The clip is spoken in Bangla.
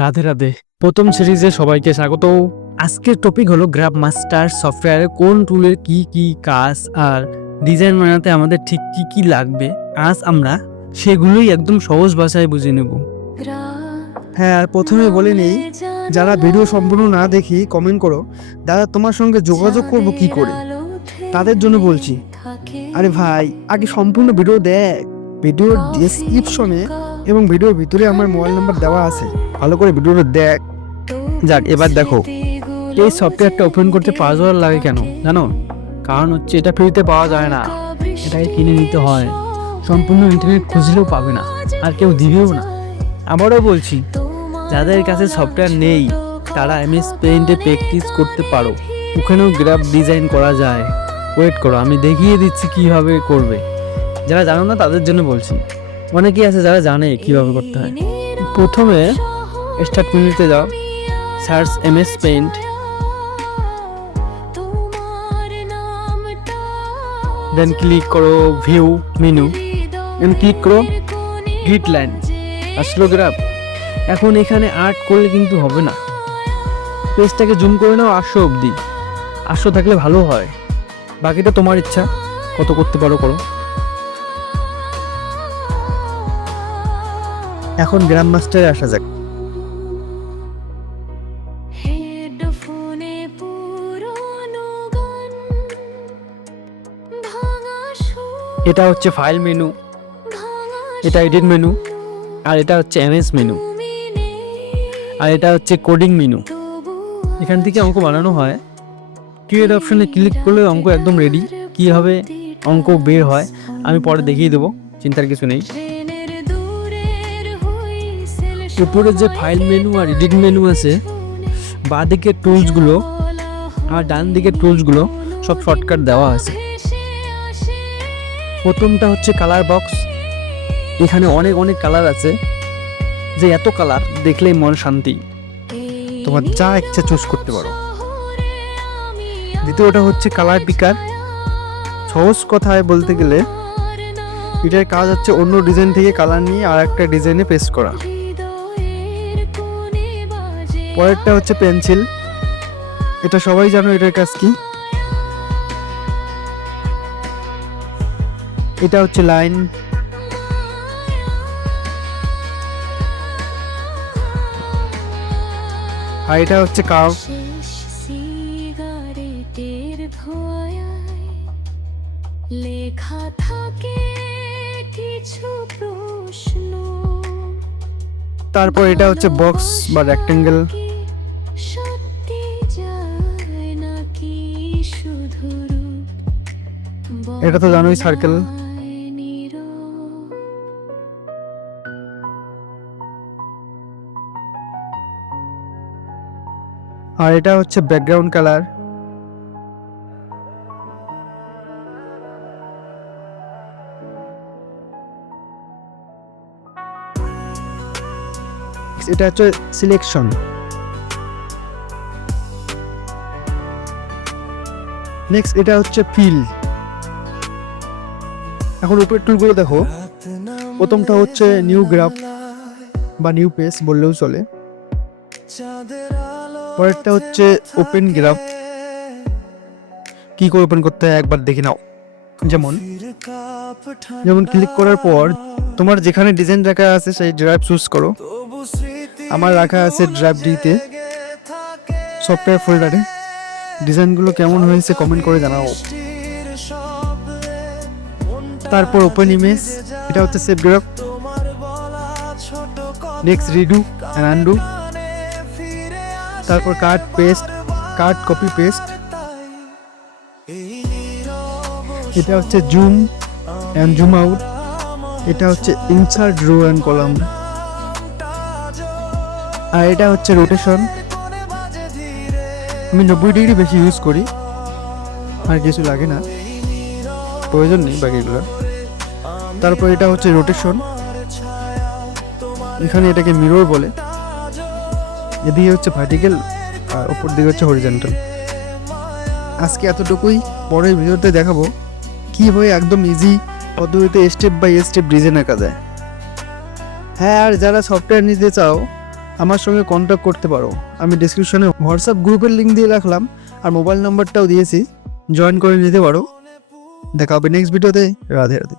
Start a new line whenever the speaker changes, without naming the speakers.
রাধে রাধে। প্রথম সিরিজে সবাইকে স্বাগত আজকের টপিক হলো গ্রাফ মাস্টার সফটওয়্যারে কোন টুলের কি কি কাজ আর ডিজাইন বানাতে আমাদের ঠিক কি কি লাগবে। আজ আমরা সেগুলোই একদম সহজ ভাষায় বুঝে নেব।
হ্যাঁ প্রথমে বলে নেই, যারা ভিডিও সম্পূর্ণ না দেখি কমেন্ট করো। দাদা, তোমার সঙ্গে যোগাযোগ করব কি করে? তাদের জন্য বলছি। আরে ভাই, আগে সম্পূর্ণ ভিডিও দেখ। ভিডিওর ডেসক্রিপশনে এবং ভিডিওর ভিতরে আমার মোবাইল নাম্বার দেওয়া আছে। ভালো করে ভিডিওটা দেখ।
যাক, এবার দেখো, এই সফটওয়্যারটা ওপেন করতে পাঁচ হাজার লাগে কেন? জানো? কারণ হচ্ছে এটা ফ্রিতে পাওয়া যায় না। এটাকে কিনে নিতে হয়। সম্পূর্ণ ইন্টারনেট খুঁজলেও পাবে না, আর কেউ দিবেও না। আবারও বলছি, যাদের কাছে সফটওয়্যার নেই, তারা এমএস পেইন্টে প্র্যাকটিস করতে পারো। ওখানেও গ্রাফ ডিজাইন করা যায়। ওয়েট করো, আমি দেখিয়ে দিচ্ছি কীভাবে করবে। যারা জানো না, তাদের জন্য বলছি। অনেকেই আছে যারা জানে কীভাবে করতে হয়। প্রথমে স্টার্ট মেনুতে যাও। Search MS paint then click করো ভিউ মেনু। দেন ক্লিক করো গ্রিড লাইন। আসলো গ্রাফ। এখন এখানে আর্ট করলে কিন্তু হবে না। পেজটাকে জুম করে নাও আটশো অবধি। আটশো থাকলে ভালো হয়। বাকিটা তোমার ইচ্ছা। কত করতে পারো করো।
এখন গ্রাম মাস্টারে আসা যাক।
এটা হচ্ছে ফাইল মেনু এটা এডিট মেনু আর এটা হচ্ছে এমএস মেনু আর এটা হচ্ছে কোডিং মেনু এখান থেকে অঙ্ক বানানো হয়। ক্রিয়েট অপশনে ক্লিক করলে অঙ্ক একদম রেডি কীভাবে অঙ্ক বের হয়, আমি পরে দেখিয়ে দেবো, চিন্তার কিছু নেই। উপরে যে ফাইল মেনু আর এডিট মেনু আছে বাঁ দিকের টুলসগুলো আর ডান দিকের টুলসগুলো সব শর্টকাট দেওয়া আছে। প্রথমটা হচ্ছে কালার বক্স এখানে অনেক অনেক কালার আছে। যে এত কালার দেখলেই মন শান্তি।
তোমার যা ইচ্ছা চুজ করতে পারো। দ্বিতীয়টা হচ্ছে কালার পিকার সহজ কথায় বলতে গেলে এটার কাজ হচ্ছে অন্য ডিজাইন থেকে কালার নিয়ে আর একটা ডিজাইনে পেস্ট করা। পরেরটা হচ্ছে পেন্সিল এটা সবাই জানো এটার কাজ কি? এটা হচ্ছে লাইন। আর এটা হচ্ছে কার্ভ
ধোঁয়ায় লেখা থাকে কিছু প্রশ্ন।
তারপর এটা হচ্ছে বক্স বা রেক্টেঙ্গেল এটা তো জানোই সার্কেল আর এটা হচ্ছে ব্যাকগ্রাউন্ড কালার এটা হচ্ছে সিলেকশন নেক্সট এটা হচ্ছে ফিল এখন উপরের টুলগুলো দেখো। প্রথমটা হচ্ছে নিউ গ্রাফ বা নিউ পেজ বললেও চলে। পরেরটা হচ্ছে ওপেন গ্রাফ কি করে ওপেন করতে হয় একবার দেখে নাও। যেমন যেমন ক্লিক করার পর তোমার যেখানে ডিজাইন রাখা আছে সেই ড্রাইভ চুজ করো। আমার রাখা আছে ড্রাইভ ডিতে সফটওয়্যার ফোল্ডারে ডিজাইনগুলো কেমন হয়েছে কমেন্ট করে জানাও। তারপর ওপেন ইমেজ এটা হচ্ছে save graph next redo and undo তারপর cut paste cut copy paste এটা হচ্ছে জুম অ্যান্ড জুম আউট এটা হচ্ছে ইনসার্ট রো অ্যান্ড কলাম আর এটা হচ্ছে রোটেশন আমি নব্বই ডিগ্রি বেশি ইউজ করি। আর কিছু লাগে না। প্রয়োজন নেই বাকিগুলো। তারপর এটা হচ্ছে রোটেশন এখানে এটাকে মিরর বলে। এদিকে হচ্ছে ভার্টিক্যাল আর ওপর দিকে হচ্ছে হরিজেন্টাল আজকে এতটুকুই, পরের ভিডিওতে দেখাবো কীভাবে একদম ইজি পদ্ধতিতে স্টেপ বাই স্টেপ ডিজাইন আঁকা যায় হ্যাঁ। আর যারা সফটওয়্যার নিতে চাও, আমার সঙ্গে কন্ট্যাক্ট করতে পারো। আমি ডিসক্রিপশনে হোয়াটসঅ্যাপ গ্রুপের লিঙ্ক দিয়ে রাখলাম, আর মোবাইল নম্বরটাও দিয়েছি। জয়েন করে নিতে পারো। দেখা হবে নেক্সট ভিডিওতে রাধে রাধে।